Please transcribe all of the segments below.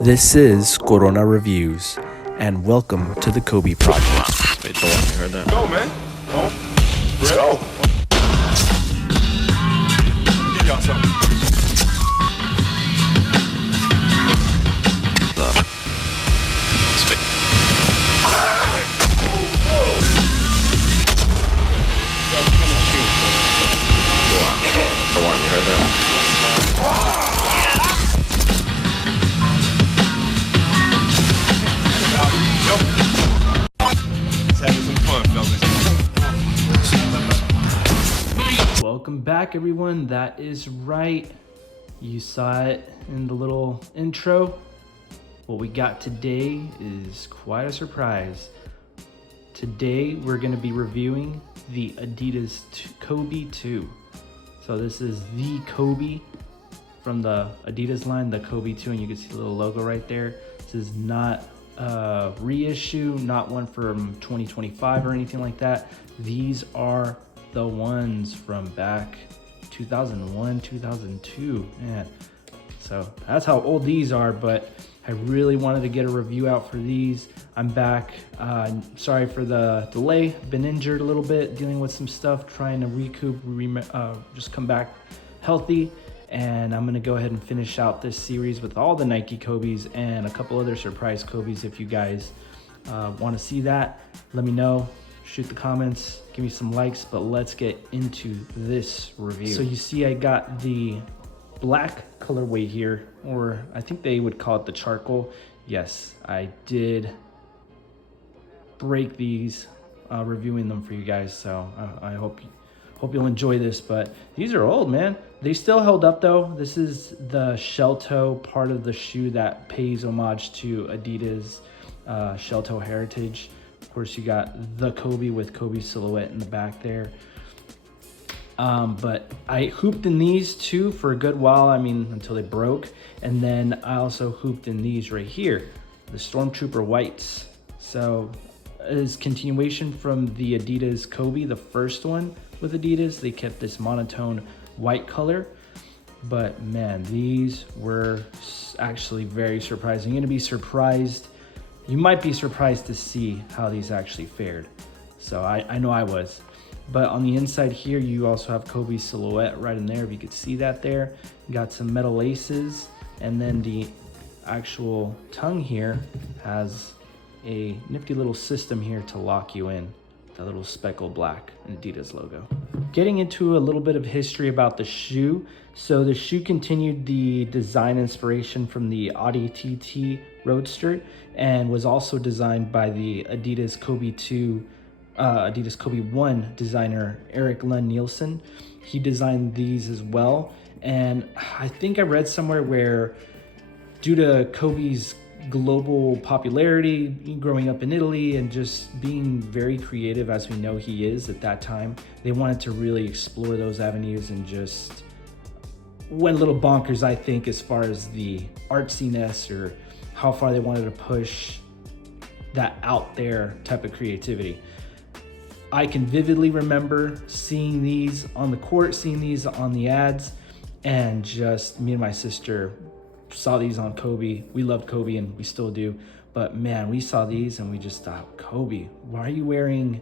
This is Corona Reviews, and welcome to the Kobe Project. Wait, hold on, you heard that? Go, man. Let's go. Give y'all something. Go on, you heard that? Let's have some fun, fellas. Welcome back, everyone. That is right. You saw it in the little intro. What we got today is quite a surprise. Today, we're going to be reviewing the Adidas Kobe 2. So this is the Kobe from the Adidas line, the Kobe 2, and you can see the little logo right there. This is not a reissue, not one from 2025 or anything like that. These are the ones from back 2001, 2002, man. So that's how old these are, but I really wanted to get a review out for these. I'm back. Sorry for the delay. Been injured a little bit, dealing with some stuff, trying to recoup, just come back healthy. And I'm gonna go ahead and finish out this series with all the Nike Kobe's and a couple other surprise Kobe's. If you guys wanna see that, let me know. Shoot the comments, give me some likes, but let's get into this review. So you see I got the black colorway here, or I think they would call it the charcoal. Yes, I did break these reviewing them for you guys, so I hope you'll enjoy this. But these are old, man. They still held up though. This is the shell toe part of the shoe that pays homage to Adidas shell toe heritage. Of course, you got the Kobe with Kobe silhouette in the back there. But I hooped in these too for a good while, I mean, until they broke. And then I also hooped in these right here, the Stormtrooper whites. So as continuation from the Adidas Kobe, the first one with Adidas, they kept this monotone white color. But man, these were actually very surprising. You're gonna be surprised. You might be surprised to see how these actually fared. So I know I was. But on the inside here, you also have Kobe's silhouette right in there. If you could see that there. You got some metal laces, and then the actual tongue here has a nifty little system here to lock you in. The little speckled black Adidas logo. Getting into a little bit of history about the shoe. So the shoe continued the design inspiration from the Audi TT Roadster and was also designed by the Adidas Kobe 2 Adidas Kobe 1 designer Eric Lund Nielsen. He designed these as well, and I think I read somewhere where due to Kobe's global popularity, growing up in Italy and just being very creative as we know he is at that time, they wanted to really explore those avenues and just went a little bonkers, I think, as far as the artsiness or how far they wanted to push that out there type of creativity. I can vividly remember seeing these on the court, seeing these on the ads, and just me and my sister saw these on Kobe. We loved Kobe and we still do, but man, we saw these and we just thought, Kobe, why are you wearing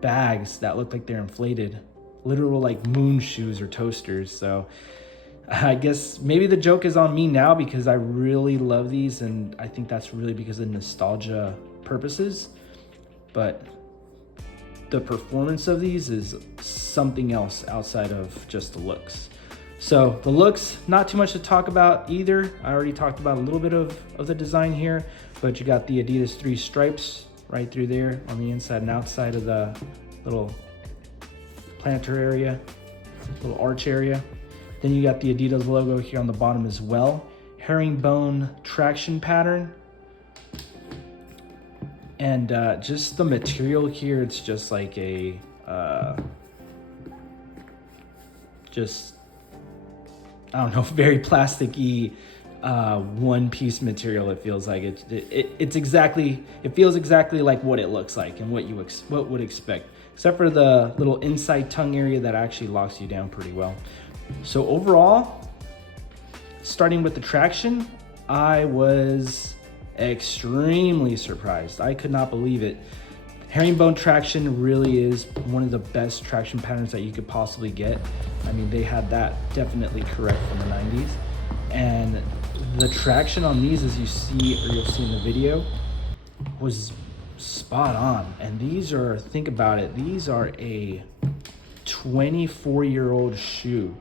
bags that look like they're inflated? Literal like moon shoes or toasters. So I guess maybe the joke is on me now because I really love these, and I think that's really because of nostalgia purposes. But the performance of these is something else outside of just the looks. So the looks, not too much to talk about either. I already talked about a little bit of the design here, but you got the Adidas 3 stripes right through there on the inside and outside of the little planter area, little arch area. Then you got the Adidas logo here on the bottom as well. Herringbone traction pattern. And just the material here, it's just like a, I don't know, very plasticky one-piece material. It feels like it feels exactly like what it looks like and what would expect, except for the little inside tongue area that actually locks you down pretty well. So overall, starting with the traction, I was extremely surprised. I could not believe it. Herringbone traction really is one of the best traction patterns that you could possibly get. I mean, they had that definitely correct from the 90s. And the traction on these, as you see, or you'll see in the video, was spot on. And these are, think about it, these are a 24-year-old shoe.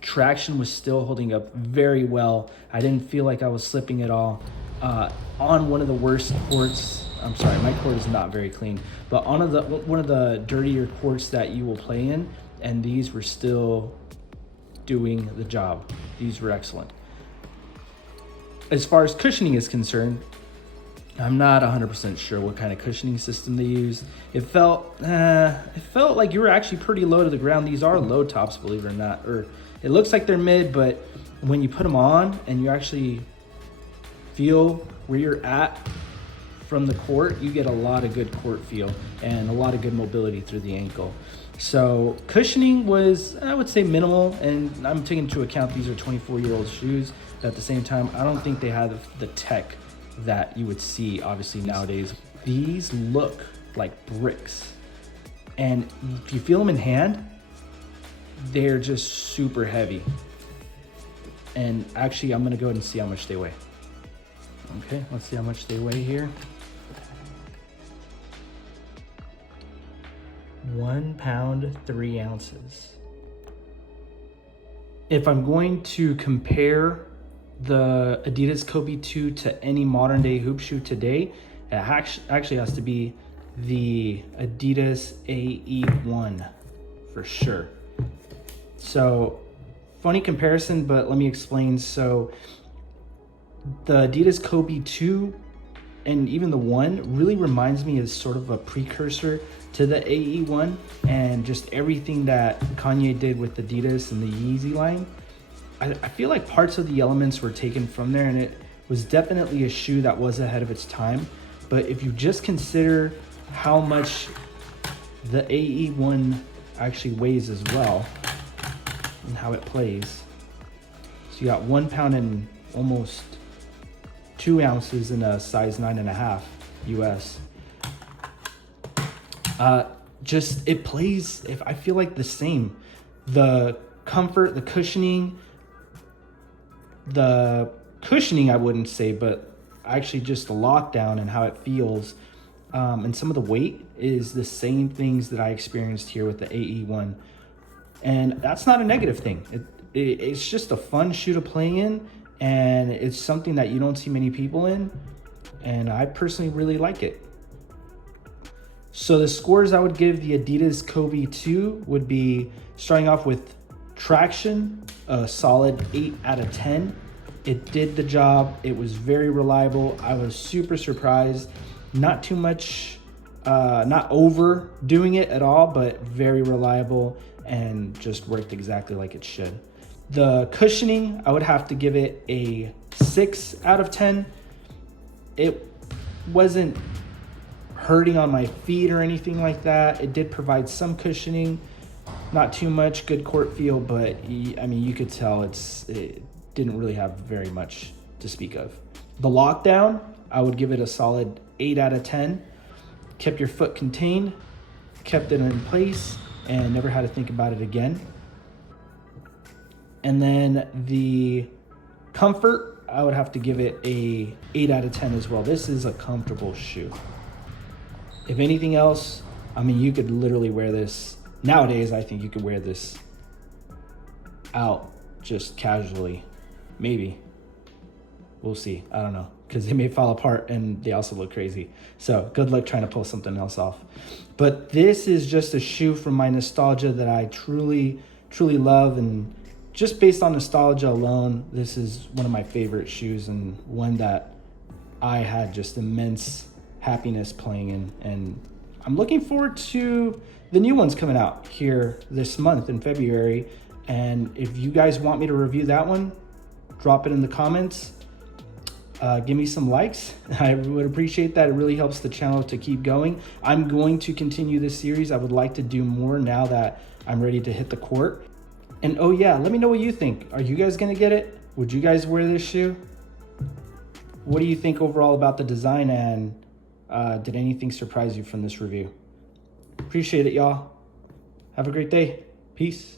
Traction was still holding up very well. I didn't feel like I was slipping at all. On one of the worst courts, I'm sorry, my court is not very clean, but on one of the dirtier courts that you will play in, and these were still doing the job. These were excellent. As far as cushioning is concerned, I'm not 100% sure what kind of cushioning system they use. It felt like you were actually pretty low to the ground. These are low tops, believe it or not, or it looks like they're mid, but when you put them on and you actually feel where you're at from the court, you get a lot of good court feel and a lot of good mobility through the ankle. So cushioning was, I would say, minimal, and I'm taking into account these are 24-year-old shoes. But at the same time, I don't think they have the tech that you would see obviously nowadays. These look like bricks, and if you feel them in hand, they're just super heavy. And actually, I'm gonna go ahead and see how much they weigh. Okay, let's see how much they weigh here. 1 pound, 3 ounces. If I'm going to compare the Adidas Kobe 2 to any modern day hoop shoe today, it actually has to be the Adidas AE1 for sure. So funny comparison, but let me explain. So the Adidas Kobe 2 and even the 1 really reminds me as sort of a precursor to the AE1, and just everything that Kanye did with Adidas and the Yeezy line. I feel like parts of the elements were taken from there, and it was definitely a shoe that was ahead of its time. But if you just consider how much the AE1 actually weighs as well and how it plays. So you got 1 pound and almost 2 ounces in a size 9.5 US. Just, it plays, if I feel like the same. The comfort, the cushioning I wouldn't say, but actually just the lockdown and how it feels, and some of the weight is the same things that I experienced here with the AE1. And that's not a negative thing. It's just a fun shoe to play in, and it's something that you don't see many people in, and I personally really like it. So the scores I would give the Adidas Kobe 2 would be, starting off with traction, a solid 8 out of 10. It did the job. It was very reliable. I was super surprised. Not too much, not overdoing it at all, but very reliable and just worked exactly like it should. The cushioning, I would have to give it a 6 out of 10. It wasn't hurting on my feet or anything like that. It did provide some cushioning, not too much, good court feel, but I mean, you could tell it didn't really have very much to speak of. The lockdown, I would give it a solid 8 out of 10. Kept your foot contained, kept it in place, and never had to think about it again. And then the comfort, I would have to give it a 8 out of 10 as well. This is a comfortable shoe. If anything else, I mean, you could literally wear this. Nowadays, I think you could wear this out just casually. Maybe. We'll see. I don't know. Because they may fall apart and they also look crazy. So good luck trying to pull something else off. But this is just a shoe from my nostalgia that I truly, truly love. And just based on nostalgia alone, this is one of my favorite shoes and one that I had just immense happiness playing in. And I'm looking forward to the new ones coming out here this month in February. And if you guys want me to review that one, drop it in the comments. Give me some likes. I would appreciate that. It really helps the channel to keep going. I'm going to continue this series. I would like to do more now that I'm ready to hit the court. And oh yeah, let me know what you think. Are you guys gonna get it? Would you guys wear this shoe? What do you think overall about the design, and did anything surprise you from this review? Appreciate it, y'all. Have a great day. Peace.